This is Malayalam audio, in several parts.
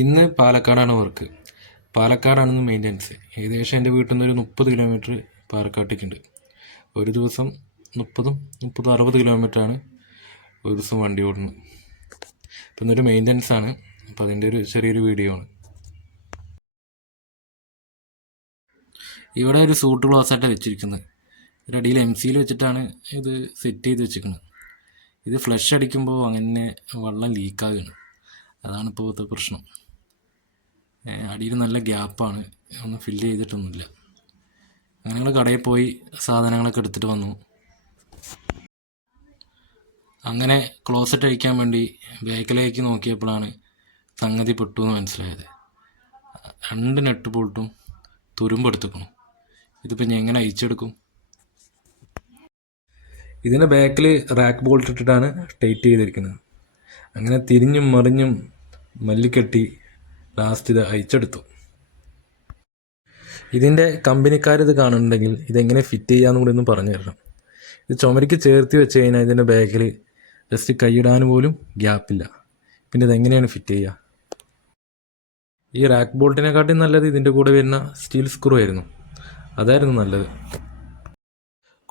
ഇന്ന് പാലക്കാടാണ് വർക്ക്. പാലക്കാടാണ് മെയിന്റനൻസ് ഏകദേശം എന്റെ വീട്ടിൽ നിന്ന് ഒരു മുപ്പത് കിലോമീറ്റർ പാലക്കാട്ടേക്കുണ്ട്. ഒരു ദിവസം മുപ്പതും മുപ്പതും അറുപത് കിലോമീറ്ററാണ് ഒരു ദിവസം വണ്ടി ഓടുന്നത്. അപ്പം ഇന്നൊരു മെയിന്റനൻസ് ആണ്. അപ്പോൾ അതിന്റെ ഒരു ചെറിയൊരു വീഡിയോ ആണ്. ഇവിടെ ഒരു സൂട്ട് ഗ്ലാസ് ആയിട്ടാണ് വെച്ചിരിക്കുന്നത്. അടിയിൽ എം സിയിൽ വെച്ചിട്ടാണ് ഇത് സെറ്റ് ചെയ്ത് വെച്ചിരിക്കുന്നത്. ഇത് ഫ്ലഷ് അടിക്കുമ്പോൾ അങ്ങനെ വെള്ളം ലീക്കാകുകയാണ് അതാണ് ഇപ്പോഴത്തെ പ്രശ്നം. അടിയിൽ നല്ല ഗ്യാപ്പാണ്. ഒന്നും ഫില്ല് ചെയ്തിട്ടൊന്നുമില്ല. അങ്ങനെ ഞങ്ങൾ കടയിൽ പോയി സാധനങ്ങളൊക്കെ എടുത്തിട്ട് വന്നു. അങ്ങനെ ക്ലോസറ്റ് അഴിക്കാൻ വേണ്ടി ബാക്കിലേക്ക് നോക്കിയപ്പോഴാണ് സംഗതി പെട്ടു എന്ന് മനസ്സിലായത്. രണ്ട് നെട്ട് ബോൾട്ടും തുരുമ്പെടുത്തുക്കണം ഇതിപ്പോൾ ഞാൻ എങ്ങനെ അയച്ചെടുക്കും ഇതിന്റെ ബാക്കിൽ റാക്ക് ബോൾട്ട് ഇട്ടിട്ടാണ് ടൈറ്റ് ചെയ്തിരിക്കുന്നത്. അങ്ങനെ തിരിഞ്ഞും മറിഞ്ഞും മല്ലിക്കെട്ടി ലാസ്റ്റ് ഇത് അയച്ചെടുത്തു. ഇതിന്റെ കമ്പനിക്കാരിത് കാണുന്നുണ്ടെങ്കിൽ ഇതെങ്ങനെ ഫിറ്റ് ചെയ്യാന്ന് കൂടി ഒന്ന് പറഞ്ഞു തരണം. ഇത് ചുമരിക്ക് ചേർത്ത് വെച്ച് കഴിഞ്ഞാൽ ഇതിന്റെ ബാഗിൽ ജസ്റ്റ് കൈയിടാൻ പോലും ഗ്യാപ്പില്ല പിന്നെ ഇതെങ്ങനെയാണ് ഫിറ്റ് ചെയ്യുക ഈ റാക്ക് ബോൾട്ടിനെക്കാട്ടി നല്ലത് ഇതിന്റെ കൂടെ വരുന്ന സ്റ്റീൽ സ്ക്രൂ ആയിരുന്നു. അതായിരുന്നു നല്ലത്.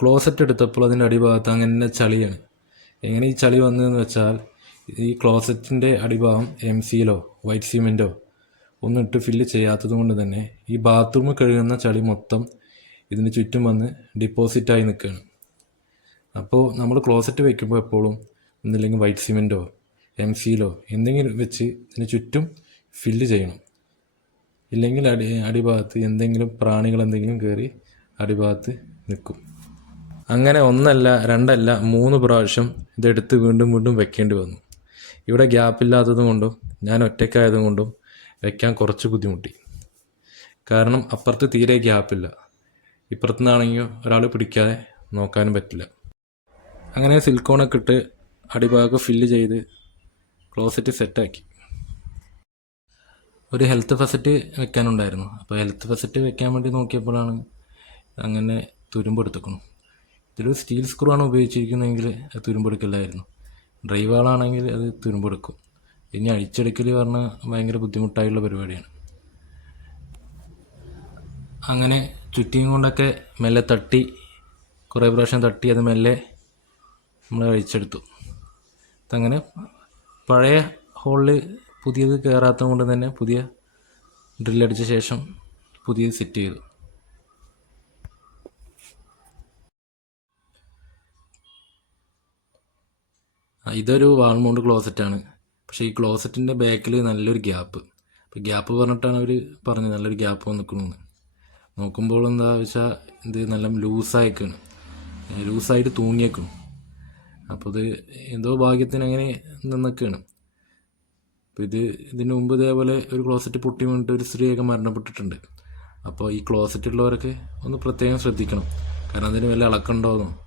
ക്ലോസറ്റ് എടുത്തപ്പോൾ അതിന്റെ അടിഭാഗത്ത് അങ്ങനെ ചളിയാണ്. എങ്ങനെ ഈ ചളി വന്നതെന്ന് വെച്ചാൽ ഈ ക്ലോസറ്റിന്റെ അടിഭാഗം എം സിയിലോ വൈറ്റ് സിമെന്റോ ഒന്നും ഇട്ട് ഫില്ല് ചെയ്യാത്തത് കൊണ്ട് തന്നെ ഈ ബാത്റൂം കഴുകുന്ന ചളി മൊത്തം ഇതിന് ചുറ്റും വന്ന് ഡിപ്പോസിറ്റായി നിൽക്കുകയാണ് അപ്പോൾ നമ്മൾ ക്ലോസറ്റ് വയ്ക്കുമ്പോൾ എപ്പോഴും ഒന്നില്ലെങ്കിൽ വൈറ്റ് സിമെന്റോ എം സിയിലോ എന്തെങ്കിലും വെച്ച് ഇതിന് ചുറ്റും ഫില്ല് ചെയ്യണം. ഇല്ലെങ്കിൽ അടി അടിഭാഗത്ത് എന്തെങ്കിലും പ്രാണികൾ എന്തെങ്കിലും കയറി അടിഭാഗത്ത് നിൽക്കും. അങ്ങനെ ഒന്നല്ല രണ്ടല്ല മൂന്ന് പ്രാവശ്യം ഇതെടുത്ത് വീണ്ടും വീണ്ടും വെക്കേണ്ടി വന്നു. ഇവിടെ ഗ്യാപ്പില്ലാത്തത് കൊണ്ടും ഞാൻ ഒറ്റയ്ക്കായത് കൊണ്ടും വയ്ക്കാൻ കുറച്ച് ബുദ്ധിമുട്ടി. കാരണം അപ്പുറത്ത് തീരെ ഗ്യാപ്പില്ല ഇപ്പുറത്തു നിന്നാണെങ്കിൽ ഒരാൾ പിടിക്കാതെ നോക്കാനും പറ്റില്ല. അങ്ങനെ സിൽക്കോണൊക്കെ ഇട്ട് അടിഭാഗം ഫില്ല് ചെയ്ത് ക്ലോസറ്റ് സെറ്റാക്കി ഒരു ഹെൽത്ത് ഫെസറ്റ് വെക്കാനുണ്ടായിരുന്നു. അപ്പോൾ ഹെൽത്ത് ഫസറ്റ് വെക്കാൻ വേണ്ടി നോക്കിയപ്പോഴാണ് അങ്ങനെ തുരുമ്പെടുത്തുക്കണം ഇതൊരു സ്റ്റീൽ സ്ക്രൂ ആണ് ഉപയോഗിച്ചിരിക്കുന്നതെങ്കിൽ തുരുമ്പെടുക്കില്ലായിരുന്നു ഡ്രൈവ് ആളാണെങ്കിൽ അത് തുരുമ്പെടുക്കും. ഇനി അഴിച്ചെടുക്കൽ പറഞ്ഞാൽ ഭയങ്കര ബുദ്ധിമുട്ടായുള്ള പരിപാടിയാണ്. അങ്ങനെ ചുറ്റിയും കൊണ്ടൊക്കെ മെല്ലെ തട്ടി കുറേ പ്രാവശ്യം തട്ടി അത് മെല്ലെ നമ്മൾ അഴിച്ചെടുത്തു. അങ്ങനെ പഴയ ഹോളിൽ പുതിയത് കയറാത്തത് കൊണ്ട് തന്നെ പുതിയ ഡ്രില്ലടിച്ച ശേഷം പുതിയത് സെറ്റ് ചെയ്തു. ഇതൊരു വാൾമൗണ്ട് ക്ലോസറ്റാണ്. പക്ഷേ ഈ ക്ലോസറ്റിന്റെ ബാക്കിൽ നല്ലൊരു ഗ്യാപ്പ്. അപ്പോൾ ഗ്യാപ്പ് പറഞ്ഞിട്ടാണ് അവർ പറഞ്ഞത്. നല്ലൊരു ഗ്യാപ്പ് വന്നിക്കണമെന്ന് നോക്കുമ്പോൾ എന്താ വെച്ചാൽ ഇത് നല്ല ലൂസായിക്കാണ്. ലൂസായിട്ട് തൂങ്ങിയേക്കണം. അപ്പോൾ ഇത് എന്തോ ഭാഗ്യത്തിന് അങ്ങനെ നിന്നൊക്കെയാണ്. അപ്പോൾ ഇത് ഇതിന് മുമ്പ് ഇതേപോലെ ഒരു ക്ലോസറ്റ് പൊട്ടി വീണിട്ട് ഒരു സ്ത്രീയൊക്കെ മരണപ്പെട്ടിട്ടുണ്ട്. അപ്പോൾ ഈ ക്ലോസറ്റ് ഉള്ളവരൊക്കെ ഒന്ന് പ്രത്യേകം ശ്രദ്ധിക്കണം. കാരണം അതിന് വല്ല ഇളക്കമുണ്ടോയെന്നോ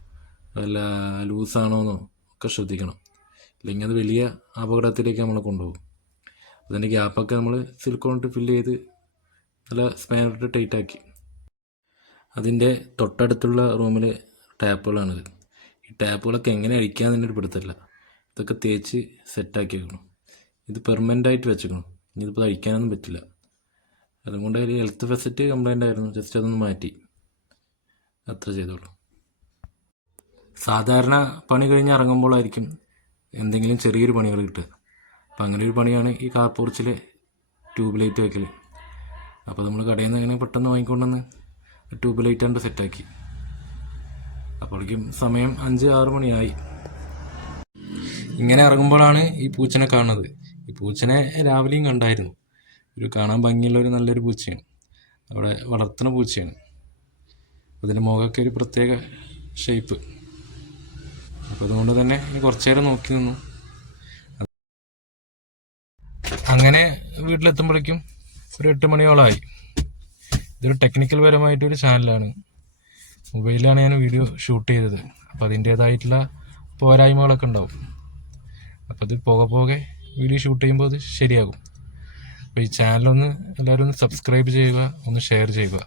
വല്ല ലൂസാണോന്നോ? ഒക്കെ ശ്രദ്ധിക്കണം. ഇല്ലെങ്കിൽ അത് വലിയ അപകടത്തിലേക്ക് നമ്മളെ കൊണ്ടുപോകും. അതിന്റെ ഗ്യാപ്പൊക്കെ നമ്മൾ സിലിക്കോണിട്ട് ഫില്ല് ചെയ്ത് നല്ല സ്പാനറിട്ട് ടൈറ്റാക്കി അതിന്റെ തൊട്ടടുത്തുള്ള റൂമിൽ ടാപ്പുകളാണിത്. ഈ ടാപ്പുകളൊക്കെ എങ്ങനെ അഴിക്കാൻ തന്നെ ഒരു പിടുത്തല്ല. ഇതൊക്കെ തേച്ച് സെറ്റാക്കി വെക്കണം. ഇത് പെർമനന്റ് ആയിട്ട് വെച്ചേക്കണം. ഇനി ഇതിപ്പോൾ അഴിക്കാനൊന്നും പറ്റില്ല. അതുകൊണ്ട് അതിൽ ഹെൽത്ത് ഫെസിലിറ്റി കംപ്ലൈന്റ് ആയിരുന്നു. ജസ്റ്റ് അതൊന്ന് മാറ്റി. അത്ര ചെയ്തോളൂ. സാധാരണ പണി കഴിഞ്ഞ് ഇറങ്ങുമ്പോഴായിരിക്കും എന്തെങ്കിലും ചെറിയൊരു പണികൾ കിട്ടുക. അപ്പം അങ്ങനെ ഒരു പണിയാണ് ഈ കാർ പോർച്ചിലെ ട്യൂബ് ലൈറ്റ് വയ്ക്കൽ അപ്പോൾ നമ്മൾ കടയിൽ നിന്ന് ഇങ്ങനെ പെട്ടെന്ന് വാങ്ങിക്കൊണ്ടുവന്ന് ട്യൂബ് ലൈറ്റ് കണ്ട് സെറ്റാക്കി. അപ്പോഴേക്കും സമയം അഞ്ച് ആറ് മണിയായി. ഇങ്ങനെ ഇറങ്ങുമ്പോഴാണ് ഈ പൂച്ചനെ കാണുന്നത്. ഈ പൂച്ചനെ രാവിലെയും കണ്ടായിരുന്നു. ഒരു കാണാൻ ഭംഗിയുള്ള ഒരു നല്ലൊരു പൂച്ചയാണ്. അവിടെ വളർത്തുന്ന പൂച്ചയാണ്. അതിന്റെ മുഖമൊക്കെ ഒരു പ്രത്യേക ഷേപ്പ് അപ്പോൾ അതുകൊണ്ട് തന്നെ കുറച്ചു നേരം നോക്കി നിന്നു. അങ്ങനെ വീട്ടിലെത്തുമ്പോഴേക്കും ഒരു എട്ട് മണിയോളമായി. ഇതൊരു ടെക്നിക്കൽ പരമായിട്ടൊരു ചാനലാണ് മൊബൈലിലാണ് ഞാൻ വീഡിയോ ഷൂട്ട് ചെയ്തത്. അപ്പോൾ അതിന്റേതായിട്ടുള്ള പോരായ്മകളൊക്കെ ഉണ്ടാവും. അപ്പോൾ അത് പോകെ പോകെ വീഡിയോ ഷൂട്ട് ചെയ്യുമ്പോൾ അത് ശരിയാകും. അപ്പോൾ ഈ ചാനലൊന്ന് എല്ലാവരും ഒന്ന് സബ്സ്ക്രൈബ് ചെയ്യുക ഒന്ന് ഷെയർ ചെയ്യുക.